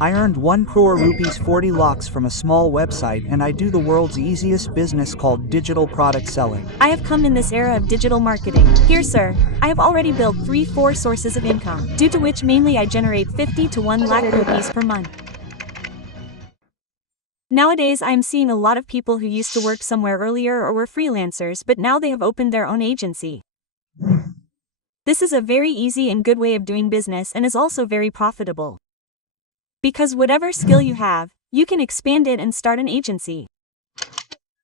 I earned 1 crore rupees 40 lakhs from a small website, and I do the world's easiest business called digital product selling. I have come in this era of digital marketing. Here, sir, I have already built 3-4 sources of income, due to which mainly I generate 50 to 1 lakh rupees per month. Nowadays I am seeing a lot of people who used to work somewhere earlier or were freelancers, but now they have opened their own agency. This is a very easy and good way of doing business and is also very profitable. Because whatever skill you have, you can expand it and start an agency.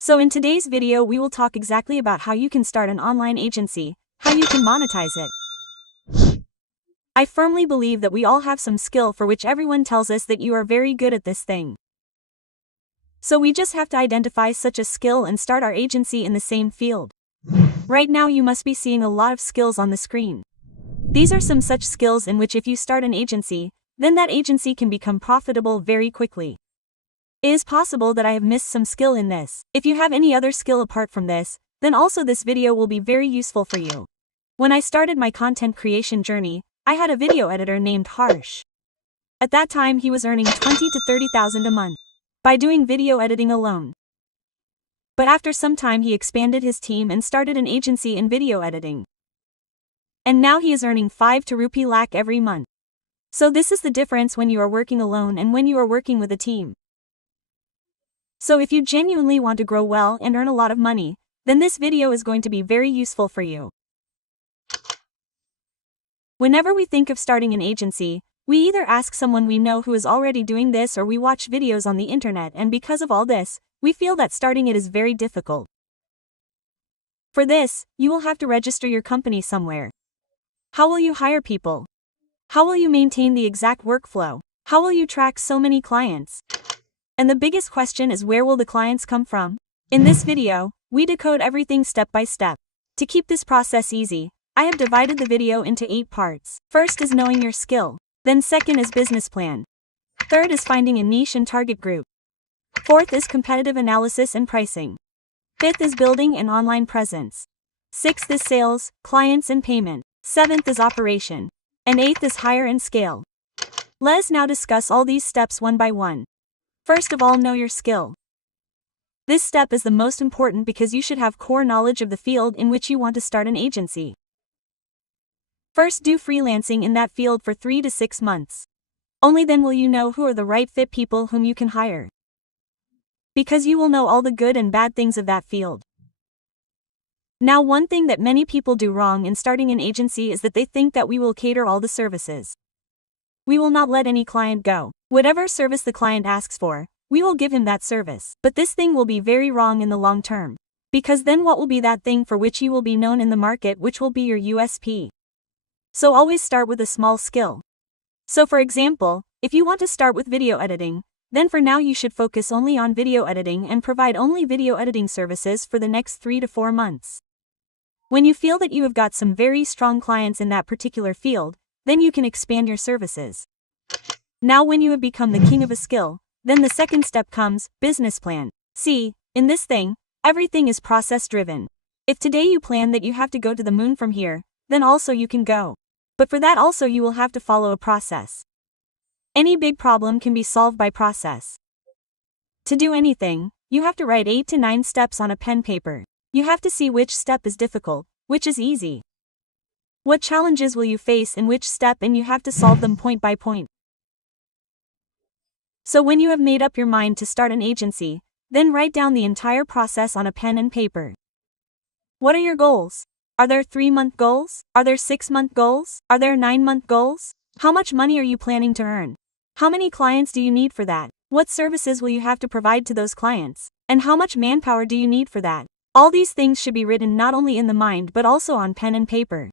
So in today's video we will talk exactly about how you can start an online agency, how you can monetize it. I firmly believe that we all have some skill for which everyone tells us that you are very good at this thing. So we just have to identify such a skill and start our agency in the same field. Right now you must be seeing a lot of skills on the screen. These are some such skills in which if you start an agency, then that agency can become profitable very quickly. It is possible that I have missed some skill in this. If you have any other skill apart from this, then also this video will be very useful for you. When I started my content creation journey, I had a video editor named Harsh. At that time he was earning 20 to 30,000 a month by doing video editing alone. But after some time he expanded his team and started an agency in video editing. And now he is earning 5 to rupee lakh every month. So this is the difference when you are working alone and when you are working with a team. So if you genuinely want to grow well and earn a lot of money, then this video is going to be very useful for you. Whenever we think of starting an agency, we either ask someone we know who is already doing this or we watch videos on the internet, and because of all this, we feel that starting it is very difficult. For this, you will have to register your company somewhere. How will you hire people? How will you maintain the exact workflow? How will you track so many clients? And the biggest question is, where will the clients come from? In this video, we decode everything step by step. To keep this process easy, I have divided the video into 8 parts. First is knowing your skill. Then second is business plan. Third is finding a niche and target group. Fourth is competitive analysis and pricing. Fifth is building an online presence. Sixth is sales, clients and payment. Seventh is operation. And eighth is hire and scale. Let's now discuss all these steps one by one. First of all, know your skill. This step is the most important because you should have core knowledge of the field in which you want to start an agency. First, do freelancing in that field for 3 to 6 months. Only then will you know who are the right fit people whom you can hire. Because you will know all the good and bad things of that field. Now, one thing that many people do wrong in starting an agency is that they think that we will cater all the services. We will not let any client go. Whatever service the client asks for, we will give him that service. But this thing will be very wrong in the long term. Because then what will be that thing for which you will be known in the market, which will be your USP? So always start with a small skill. So for example, if you want to start with video editing, then for now you should focus only on video editing and provide only video editing services for the next 3 to 4 months. When you feel that you have got some very strong clients in that particular field, then you can expand your services. Now when you have become the king of a skill, then the second step comes, business plan. See, in this thing, everything is process driven. If today you plan that you have to go to the moon from here, then also you can go. But for that also you will have to follow a process. Any big problem can be solved by process. To do anything, you have to write 8 to 9 steps on a pen paper. You have to see which step is difficult, which is easy. What challenges will you face in which step, and you have to solve them point by point. So when you have made up your mind to start an agency, then write down the entire process on a pen and paper. What are your goals? Are there 3-month goals? Are there 6-month goals? Are there 9-month goals? How much money are you planning to earn? How many clients do you need for that? What services will you have to provide to those clients? And how much manpower do you need for that? All these things should be written not only in the mind but also on pen and paper.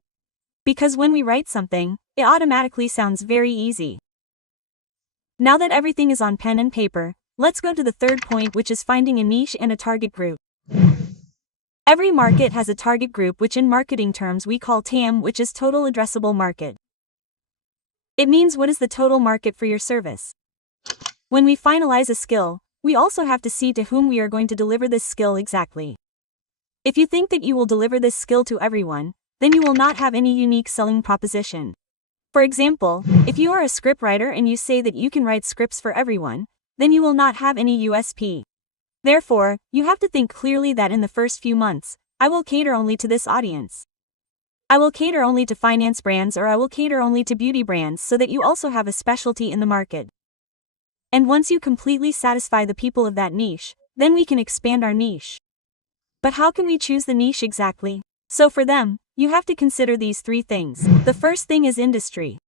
Because when we write something, it automatically sounds very easy. Now that everything is on pen and paper, let's go to the third point, which is finding a niche and a target group. Every market has a target group, which in marketing terms we call TAM, which is total addressable market. It means what is the total market for your service. When we finalize a skill, we also have to see to whom we are going to deliver this skill exactly. If you think that you will deliver this skill to everyone, then you will not have any unique selling proposition. For example, if you are a scriptwriter and you say that you can write scripts for everyone, then you will not have any USP. Therefore, you have to think clearly that in the first few months, I will cater only to this audience. I will cater only to finance brands, or I will cater only to beauty brands, so that you also have a specialty in the market. And once you completely satisfy the people of that niche, then we can expand our niche. But how can we choose the niche exactly? So for them, you have to consider these 3 things. The first thing is industry.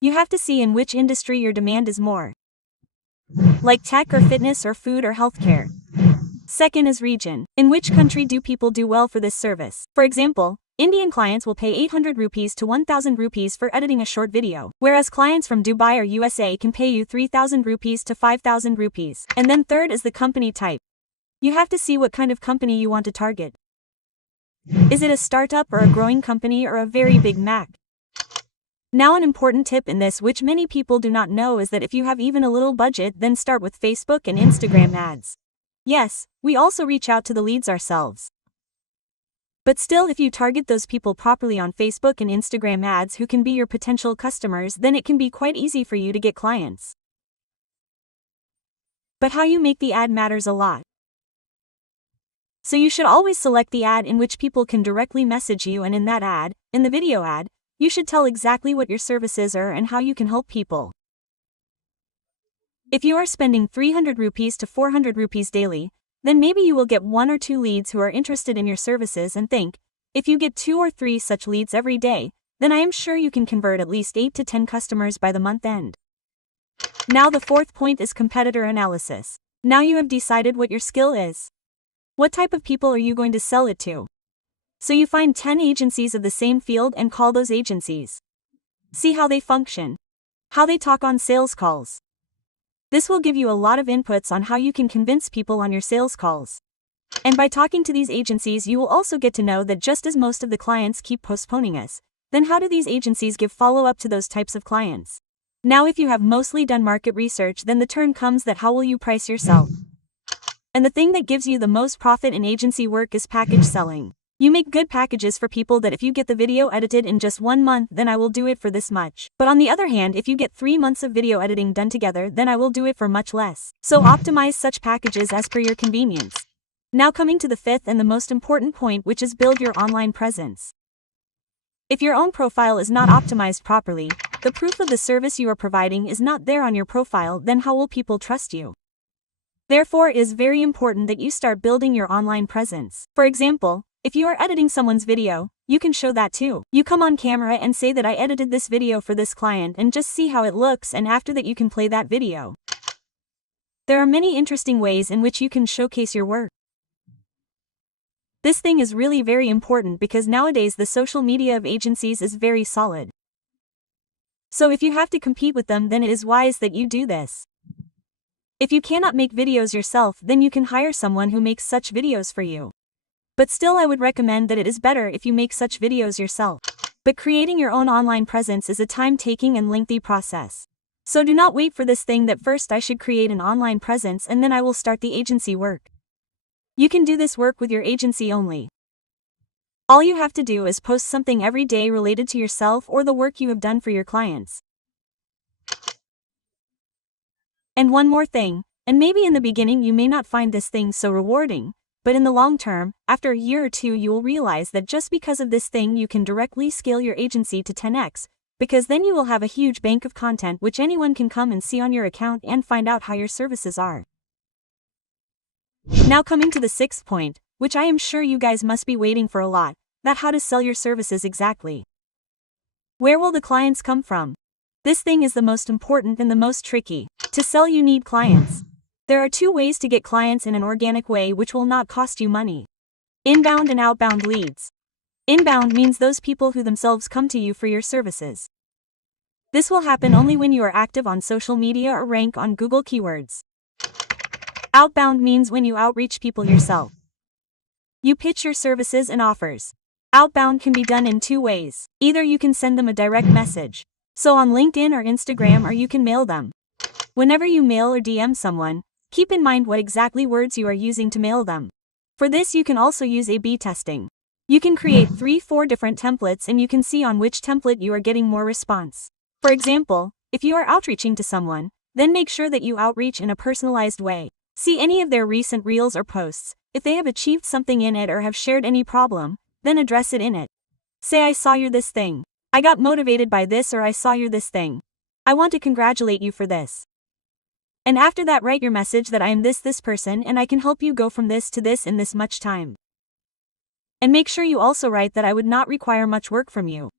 You have to see in which industry your demand is more, like tech or fitness or food or healthcare. Second is region. In which country do people do well for this service? For example, Indian clients will pay 800 rupees to 1000 rupees for editing a short video, whereas clients from Dubai or USA can pay you 3000 rupees to 5000 rupees. And then third is the company type. You have to see what kind of company you want to target. Is it a startup or a growing company or a very big Mac? Now an important tip in this which many people do not know is that if you have even a little budget, then start with Facebook and Instagram ads. Yes, we also reach out to the leads ourselves. But still, if you target those people properly on Facebook and Instagram ads who can be your potential customers, then it can be quite easy for you to get clients. But how you make the ad matters a lot. So you should always select the ad in which people can directly message you, and in that ad, in the video ad, you should tell exactly what your services are and how you can help people. If you are spending 300 rupees to 400 rupees daily, then maybe you will get 1 or 2 leads who are interested in your services, and think, if you get 2 or 3 such leads every day, then I am sure you can convert at least 8 to 10 customers by the month end. Now the fourth point is competitor analysis. Now you have decided what your skill is. What type of people are you going to sell it to? So you find 10 agencies of the same field and call those agencies. See how they function. How they talk on sales calls. This will give you a lot of inputs on how you can convince people on your sales calls. And by talking to these agencies, you will also get to know that just as most of the clients keep postponing us, then how do these agencies give follow-up to those types of clients? Now if you have mostly done market research, then the turn comes that how will you price yourself? And the thing that gives you the most profit in agency work is package selling. You make good packages for people that if you get the video edited in just 1 month, then I will do it for this much. But on the other hand, if you get 3 months of video editing done together, then I will do it for much less. So optimize such packages as per your convenience. Now coming to the fifth and the most important point, which is build your online presence. If your own profile is not optimized properly, the proof of the service you are providing is not there on your profile, then how will people trust you? Therefore, it is very important that you start building your online presence. For example, if you are editing someone's video, you can show that too. You come on camera and say that I edited this video for this client and just see how it looks, and after that you can play that video. There are many interesting ways in which you can showcase your work. This thing is really very important because nowadays the social media of agencies is very solid. So if you have to compete with them, then it is wise that you do this. If you cannot make videos yourself, then you can hire someone who makes such videos for you. But still, I would recommend that it is better if you make such videos yourself. But creating your own online presence is a time-taking and lengthy process. So do not wait for this thing that first I should create an online presence and then I will start the agency work. You can do this work with your agency only. All you have to do is post something every day related to yourself or the work you have done for your clients. And one more thing, and maybe in the beginning you may not find this thing so rewarding, but in the long term, after a year or 2, you will realize that just because of this thing you can directly scale your agency to 10x, because then you will have a huge bank of content which anyone can come and see on your account and find out how your services are. Now coming to the sixth point, which I am sure you guys must be waiting for a lot, that how to sell your services exactly. Where will the clients come from? This thing is the most important and the most tricky. To sell you need clients. There are 2 ways to get clients in an organic way which will not cost you money. Inbound and outbound leads. Inbound means those people who themselves come to you for your services. This will happen only when you are active on social media or rank on Google keywords. Outbound means when you outreach people yourself. You pitch your services and offers. Outbound can be done in 2 ways. Either you can send them a direct message, so on LinkedIn or Instagram, or you can mail them. Whenever you mail or DM someone, keep in mind what exactly words you are using to mail them. For this you can also use A/B testing. You can create 3-4 different templates and you can see on which template you are getting more response. For example, if you are outreaching to someone, then make sure that you outreach in a personalized way. See any of their recent reels or posts. If they have achieved something in it or have shared any problem, then address it in it. Say, I saw you this thing. I got motivated by this, or I saw you this thing. I want to congratulate you for this. And after that, write your message that I am this person and I can help you go from this to this in this much time. And make sure you also write that I would not require much work from you.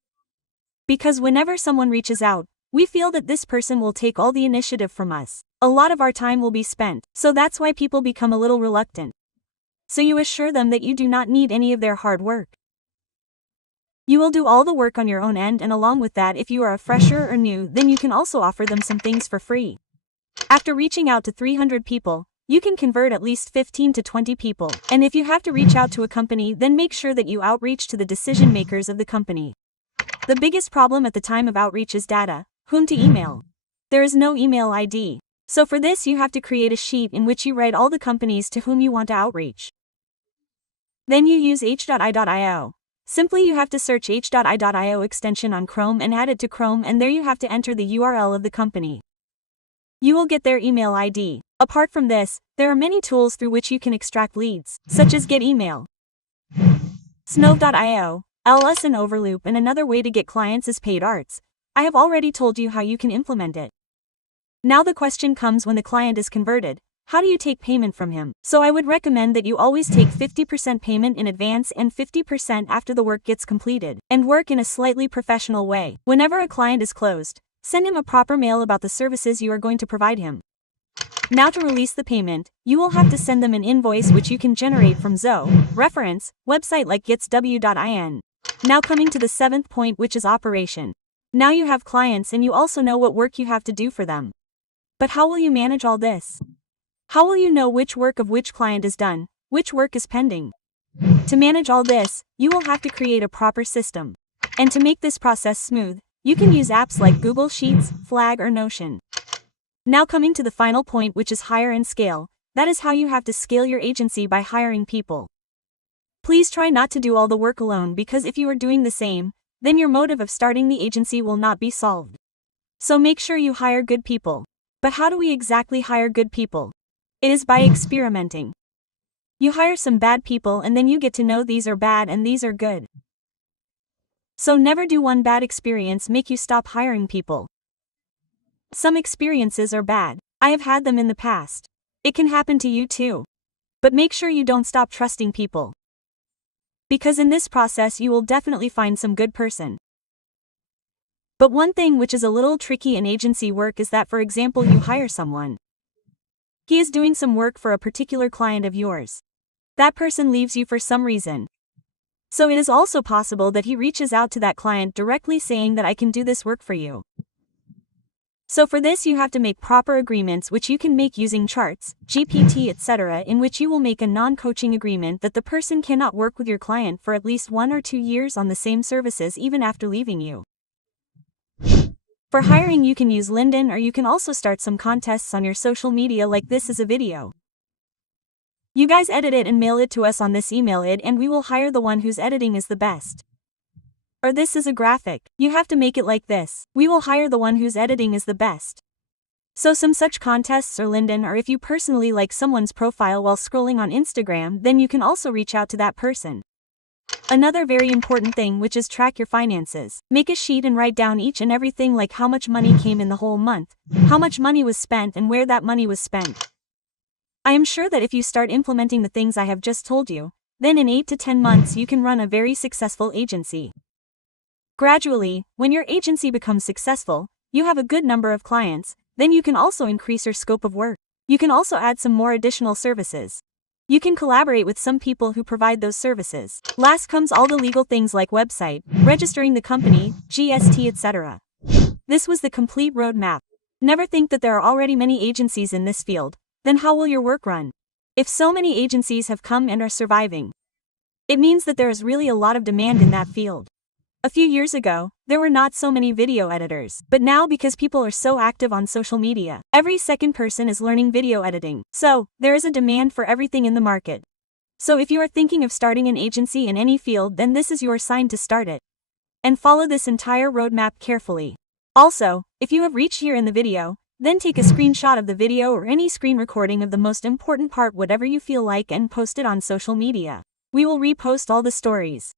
Because whenever someone reaches out, we feel that this person will take all the initiative from us. A lot of our time will be spent, so that's why people become a little reluctant. So you assure them that you do not need any of their hard work. You will do all the work on your own end, and along with that, if you are a fresher or new, then you can also offer them some things for free. After reaching out to 300 people, you can convert at least 15 to 20 people. And if you have to reach out to a company, then make sure that you outreach to the decision makers of the company. The biggest problem at the time of outreach is data. Whom to email? There is no email ID. So for this, you have to create a sheet in which you write all the companies to whom you want to outreach. Then you use h.i.io. Simply you have to search h.i.io extension on Chrome and add it to Chrome, and there you have to enter the URL of the company. You will get their email ID. Apart from this, there are many tools through which you can extract leads, such as Get Email, Snove.io, LS and Overloop, and another way to get clients is Paid Arts. I have already told you how you can implement it. Now the question comes, when the client is converted, how do you take payment from him? So I would recommend that you always take 50% payment in advance and 50% after the work gets completed, and work in a slightly professional way. Whenever a client is closed, send him a proper mail about the services you are going to provide him. Now to release the payment, you will have to send them an invoice which you can generate from Zoe, reference, website like getsw.in. Now coming to the 7th point, which is operation. Now you have clients and you also know what work you have to do for them. But how will you manage all this? How will you know which work of which client is done, which work is pending? To manage all this, you will have to create a proper system. And to make this process smooth, you can use apps like Google Sheets, Flag, or Notion. Now coming to the final point, which is hire and scale. That is how you have to scale your agency, by hiring people. Please try not to do all the work alone, because if you are doing the same, then your motive of starting the agency will not be solved. So make sure you hire good people. But how do we exactly hire good people? It is by experimenting. You hire some bad people and then you get to know these are bad and these are good. So never do one bad experience make you stop hiring people. Some experiences are bad. I have had them in the past. It can happen to you too. But make sure you don't stop trusting people. Because in this process you will definitely find some good person. But one thing which is a little tricky in agency work is that, for example, you hire someone. He is doing some work for a particular client of yours. That person leaves you for some reason. So it is also possible that he reaches out to that client directly saying that I can do this work for you. So for this you have to make proper agreements, which you can make using charts, GPT, etc., in which you will make a non-coaching agreement that the person cannot work with your client for at least 1 or 2 years on the same services even after leaving you. For hiring you can use LinkedIn, or you can also start some contests on your social media like this is a video. You guys edit it and mail it to us on this email ID, and we will hire the one whose editing is the best. Or this is a graphic. You have to make it like this. We will hire the one whose editing is the best. So some such contests or LinkedIn, or if you personally like someone's profile while scrolling on Instagram, then you can also reach out to that person. Another very important thing, which is track your finances. Make a sheet and write down each and everything, like how much money came in the whole month, how much money was spent, and where that money was spent. I am sure that if you start implementing the things I have just told you, then in 8 to 10 months you can run a very successful agency. Gradually, when your agency becomes successful, you have a good number of clients, then you can also increase your scope of work. You can also add some more additional services. You can collaborate with some people who provide those services. Last comes all the legal things like website, registering the company, GST, etc. This was the complete roadmap. Never think that there are already many agencies in this field. Then how will your work run? If so many agencies have come and are surviving, it means that there is really a lot of demand in that field. A few years ago, there were not so many video editors, but now because people are so active on social media, every second person is learning video editing. So, there is a demand for everything in the market. So if you are thinking of starting an agency in any field, then this is your sign to start it. And follow this entire roadmap carefully. Also, if you have reached here in the video, then take a screenshot of the video or any screen recording of the most important part, whatever you feel like, and post it on social media. We will repost all the stories.